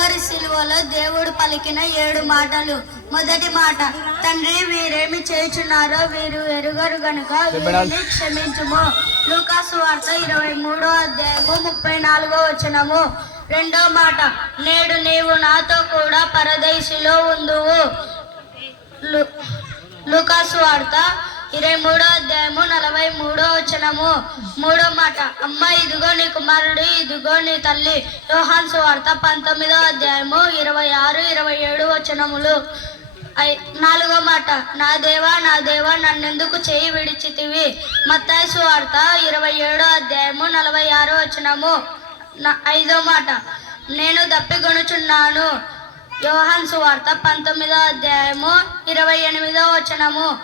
కలువరి శిలువలో దేవుడు పలికిన ఏడు మాటలు? మొదటి మాట తండ్రి వీరేమి చేయుచున్నారో వీరు ఎరుగరు గనుక వీరిని క్షమించుము. లూకాసు వార్త ఇరవై మూడో అధ్యాయము ముప్పై నాలుగో వచనము. రెండో మాట నేడు నీవు నాతో కూడా పరదేశిలో ఉందువు. లు- లూకాసు వార్త ఇరవై మూడో అధ్యాయము నలభై మూడో వచనము. మూడో మాట అమ్మ ఇదిగో నీ కుమారుడు ఇదిగో నీ తల్లి. యోహాన్సు వార్త పంతొమ్మిదో అధ్యాయము ఇరవై ఆరు ఇరవై ఏడు వచనములు. ఐ- నాలుగో మాట నా దేవా నా దేవా నన్నెందుకు చేయి విడిచితివి? మత్తాయి వార్త ఇరవై ఏడో అధ్యాయము నలభై ఆరో వచనము. ఐదో మాట నేను దప్పిగొనుచున్నాను యోహాన్ సువార్త పంతొమ్మిదో అధ్యాయము ఇరవై ఎనిమిదో వచనము.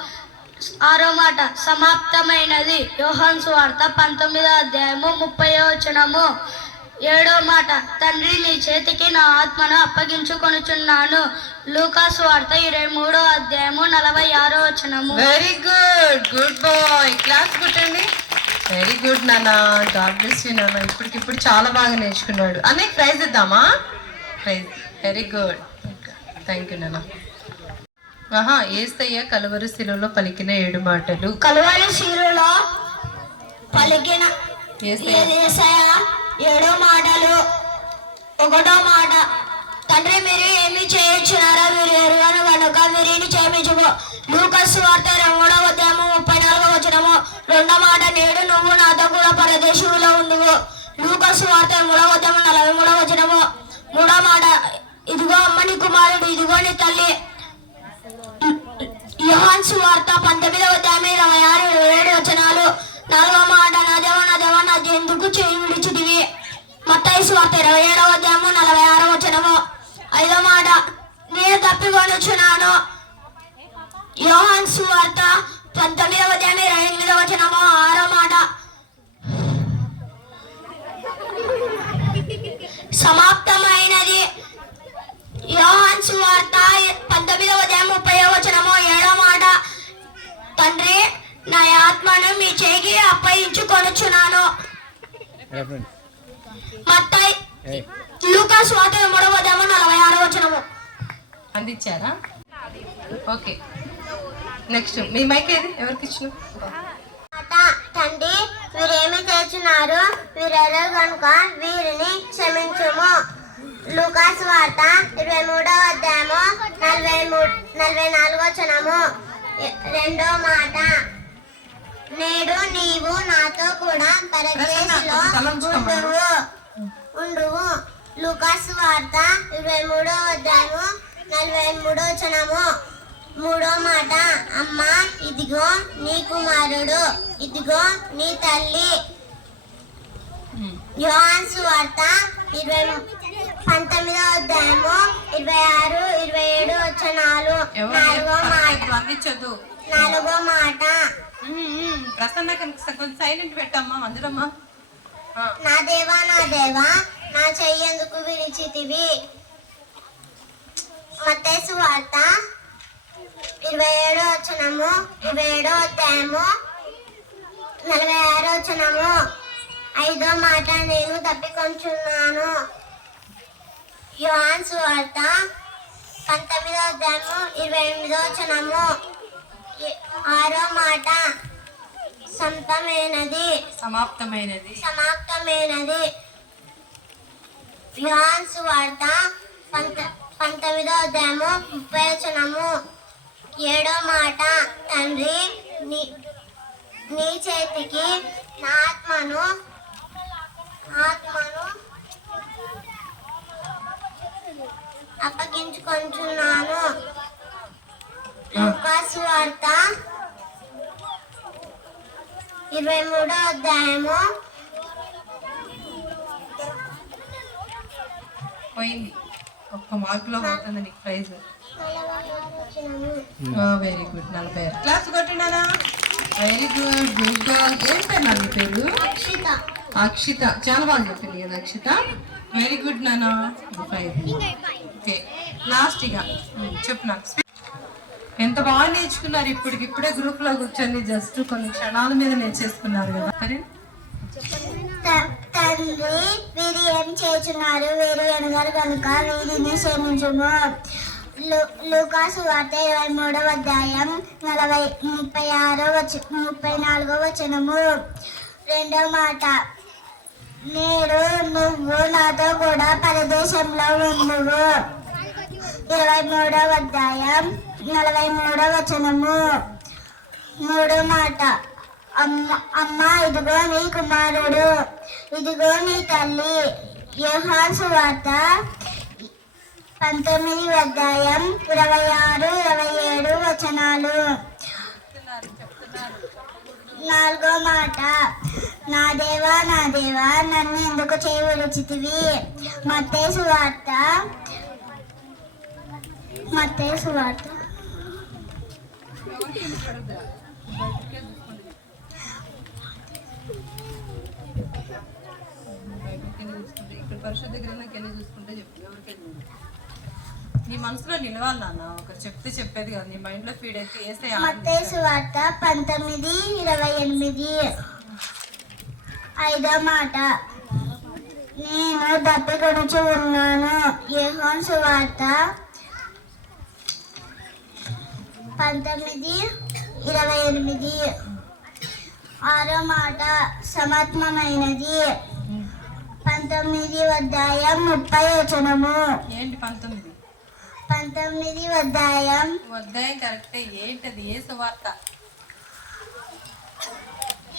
ఆరో మాట సమాప్తమైనది. యోహాన్ సువార్త పంతొమ్మిదో అధ్యాయము ముప్పై వచనము. ఏడో మాట తండ్రి నీ చేతికి నా ఆత్మను అప్పగించుకొనుచున్నాను. లూకాస్ వార్త ఇరవై మూడో అధ్యాయము నలభై ఆరో వచనము. Very good good boy class కొట్టండి వెరీ గుడ్ నాన్న. గాడ్ బ్లెస్ యూ నాన్న. ఇప్పటికిప్పుడు చాలా బాగా నేర్చుకున్నాడు. అనే prize ఇద్దామా? Prize very good thank you నాన్న. ఆహా ఏస్తయ్య కలువరు శిలలో పలికిన ఏడు మాటలు. కలువరి శిలువలో పలికిన ఏసయ్య. యేసయ్య ఏడో మాటలు ఒకటో మాట. తండ్రి మీరు ఏమి చేయించున్నారో మీరు ఎరుగను కనుక వీరిని క్షమించుము లూకస్ వార్త మూడవ అధ్యాయము ముప్పై నాలుగవ వచనము. రెండో మాట నేడు నువ్వు నాతో కూడా పరదేశంలో ఉండువు. లూకస్ వార్త మూడవ అధ్యాయము నలభై మూడవ వచనము. మూడో మాట ఇదిగో అమ్మని కుమారుడు ఇదిగో నీ తల్లి ఇరవై ఏడవ అధ్యాయము నలభై ఆరవ వచనము ఐదవ మాట నేను తప్పికొనుచున్నాను. యోహాన్ సువార్త పంతొమ్మిదవ అధ్యాయం ఇరవై ఎనిమిదవ వచనము ఆరో మాట. సమాప్తమైనది. యోహాన్ సువార్త పంతొమ్మిదవ అధ్యాయం ముప్పై వచనము ఏడో మాట. తండ్రి నా ఆత్మను మీ చేకి అప్పగించుకొనుచున్నాను. మత్తయి లూకాస్ వార్త మూడవ నలభై ఆరో వచనము. అందించారా? ఓకే. నెక్స్ట్ మీ మైక్ ఏది? ఎవరికి ఇచ్చిన తండ్రి వీరేమి చేస్తున్నారు? వీరెరు కనుక వీరిని క్షమించుము. లూకాస్ వార్త ఇరవై మూడవ అధ్యాయము నలభై మూడు నలభై నాలుగో వచనము. రెండో మాట. నేడు నీవు నాతో కూడా పరదేశంలో ఉండువు ఉండువు లూకాస్ వార్త ఇరవై మూడో అధ్యాయము నలభై మూడో వచనము. మూడో మాట అమ్మ ఇదిగో నీ కుమారుడు ఇదిగో నీ తల్లి. యోహాన్ సువార్త ఇరవై పంతొమ్మిదో అధ్యాయము ఇరవై ఆరు ఇరవై ఏడు వచనాలు నాలుగో మాట. నాలుగో మాట. ప్రసన్న కొంచెం సైలెంట్ పెట్టమ్మా అందులోమ్మా నా దేవా నా దేవా నా చెయ్యందుకు విడిచితివి మత్తయి వార్త. ఇరవై ఏడో వచనము ఇరవై ఏడో అధ్యాయము నలభై ఆరో వచనము. ఐదో మాట నేను తప్పికొంచున్నాను. యోహాన్ సువార్త పంతొమ్మిదో అధ్యాయము ఇరవై ఎనిమిదో వచనము. ఆరో మాట సంతమైనది సమాప్తమైనది. సమాప్తమైనది. యుహాన్స్ వార్త పంత పంతొమ్మిదో అధ్యాయము ముప్పై వచనము. ఏడో మాట తండ్రి నీ నీ చేతికి నా ఆత్మను ఆత్మను అప్పగించుకుంటున్నాను లూకాసు వార్త. ఇరవై మూడో అధ్యాయము పోయింది. ఒక్క మార్క్లో పోతుంది నీకు ప్రైజ్. వెరీ గుడ్ నలభై ఆరు. క్లాస్ కొట్టినారా వెరీ గుడ్ గుడ్ గర్ల్ ఏం పేరు నా పేరు? అక్షిత. అక్షిత. చాలా బాగా చెప్పింది కదా అక్షిత. వెరీ గుడ్ నానా ఫైవ్ ఓకే లాస్ట్ ఇక. చెప్పు నాకు. ఎంత బాగా నేర్చుకున్నారు ఇప్పటికి ఇప్పుడే గ్రూప్లో కూర్చొని జస్ట్ కొన్ని క్షణాల మీద నేర్చేసుకున్నారు కదా. సరే తండ్రి వీరు ఏం చేస్తున్నారు? వీరు ఎనగారు కనుక వీరిని క్షమించుము. లూకాసు వార్త ఇరవై మూడవ అధ్యాయం నలభై ముప్పై ఆరో వచ ముప్పై నాలుగో వచనము. రెండో మాట నేడు నువ్వు నాతో కూడా పరదేశంలో ఉండవు. ఇరవై మూడవ అధ్యాయం నలభై మూడవ వచనము. మూడో మాట అమ్మ అమ్మ ఇదిగో నీ కుమారుడు. ఇదిగో నీ తల్లి. యోహాసు సువార్త పంతొమ్మిది అధ్యాయం ఇరవై ఆరు ఇరవై ఏడు వచనాలు. నాలుగో మాట నా దేవా నా దేవా నన్ను ఎందుకు చేయవలచితివి మత్తేసు వార్త. మత్తేసు వార్త. ఇక్కడ పరిశుద్ధ గ్రంథంకి వెళ్ళి చూసుకుంటే చెప్పు ఎవరికెళ్ళి నీ మనసులో నిలవాలి నాన్న. ఒకరు చెప్తే చెప్పేది కదా. నీ మైండ్లో ఫీడ్ అయితే వేస్తే మత్తేసు వార్త పంతొమ్మిది ఇరవై ఎనిమిది. ఐదో మాట. నేను దప్పికొనుచు ఉన్నాను. యెహోవా సువార్త పంతొమ్మిది ఇరవై ఎనిమిది. ఆరో మాట. సమత్మమైనది పంతొమ్మిది అధ్యాయం ముప్పై వచనము. ఏంటి పంతొమ్మిది? పంతొమ్మిది అధ్యాయం. అధ్యాయం కరెక్టే ఏంటది? ఏ సువార్త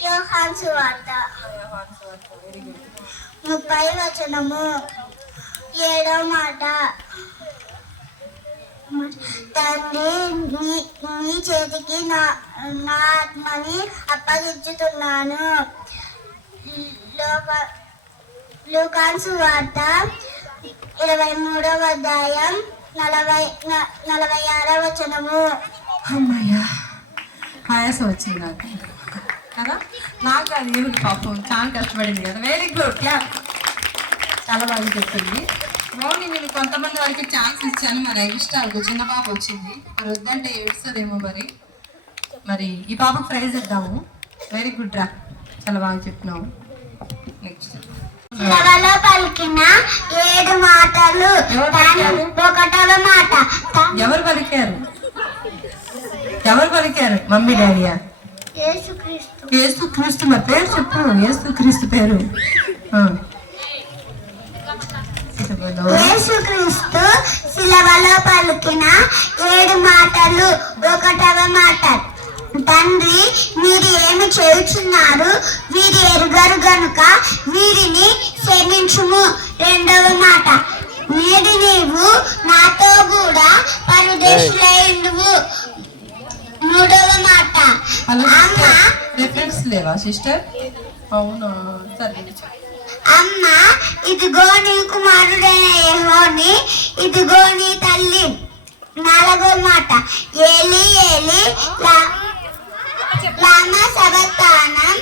యోహాన్ సువార్త వెరీ గుడ్ ముప్పై వచనము. ఏడో మాట. తండ్రి నీ నీ చేతికి నా నా ఆత్మని అప్పగించుతున్నాను. లోక లూకాన్సు వార్త ఇరవై మూడవ అధ్యాయం నలభై నలభై ఆరవ వచనము. అమ్మయ్యా ఆయాసం వచ్చింది నాకు. కదా? నాకు అది ఏమిటి పాపం. చాలా కష్టపడింది కదా. వెరీ గుడ్ క్లాప్ చాలా బాగా చెప్తుంది బాగుంది నేను కొంతమంది వరకు ఛాన్స్ ఇచ్చాను. మరి ఎక్స్ట్రాకు చిన్న పాప వచ్చింది. మరి వద్దంటే ఏడుస్తుందేమో మరి. మరి ఈ పాపకు ప్రైజ్ ఇద్దాము. వెరీ గుడ్ రా. చాలా బాగా చెప్పినావు. నెక్స్ట్ శిలవలో పలికిన ఏడు మాటలు. ఒకటవ మాట. ఎవరు పలికారు? ఎవరు పలికారు? మమ్మీ డాడీయా యేసుక్రీస్తు. మరి పేరు చెప్పు. ఏసు క్రీస్తు పేరు. యేసుక్రీస్తు శిలవలో పలికిన ఏడు మాటలు. ఒకటవ మాట. తండ్రి మీరు ఏమి చేయుచున్నారు? వీరు ఎరుగరు గనుక వీరిని క్షమించుము. రెండవ మాట. నేడు నీవు నాతో కూడా పరదేశులైండువు మూడవ మాట. అమ్మ. రిఫరెన్స్ లేవా సిస్టర్? అవునా సరే. అమ్మ ఇదిగో నీ కుమారుడైన యెహోవాని ఇదిగో నీ తల్లి. నాలుగో మాట. ఏలి ఏలి లా- లామా సబతానం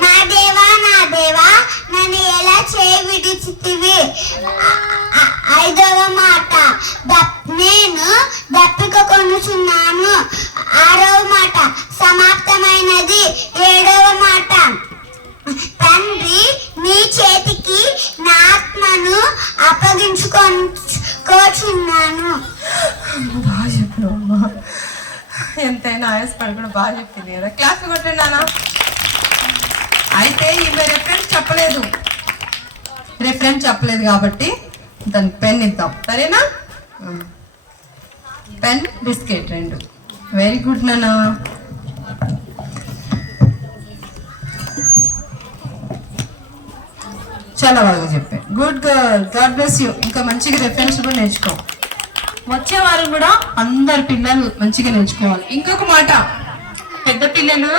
నా దేవా నా దేవా నన్ను ఎలా చేయి విడిచితివి? ఐదవ మాట దప్- నేను దప్పిక కొనుచున్నాను ఆరవ మాట సమాప్తమైనది. ఏడవ మాట తండ్రి నీ చేతికి నా ఆత్మను అప్పగించుకోచున్నాను బాగా చెప్పినావు ఎంతైనా ఆయాసపడి కూడా బాగా చెప్పింది కదా. క్లాస్ కొట్టినానా అయితే ఈమె రెఫరెన్స్ చెప్పలేదు. రెఫరెన్స్ చెప్పలేదు కాబట్టి దానికి పెన్ ఇద్దాం. సరేనా? పెన్ బిస్కెట్ రెండు. వెరీ గుడ్ నానా చాలా బాగా చెప్పాను good girl God bless you ఇంకా మంచిగా రెఫరెన్స్ కూడా నేర్చుకో. వచ్చేవారు కూడా అందరు పిల్లలు మంచిగా నేర్చుకోవాలి. ఇంకొక మాట పెద్ద పిల్లలు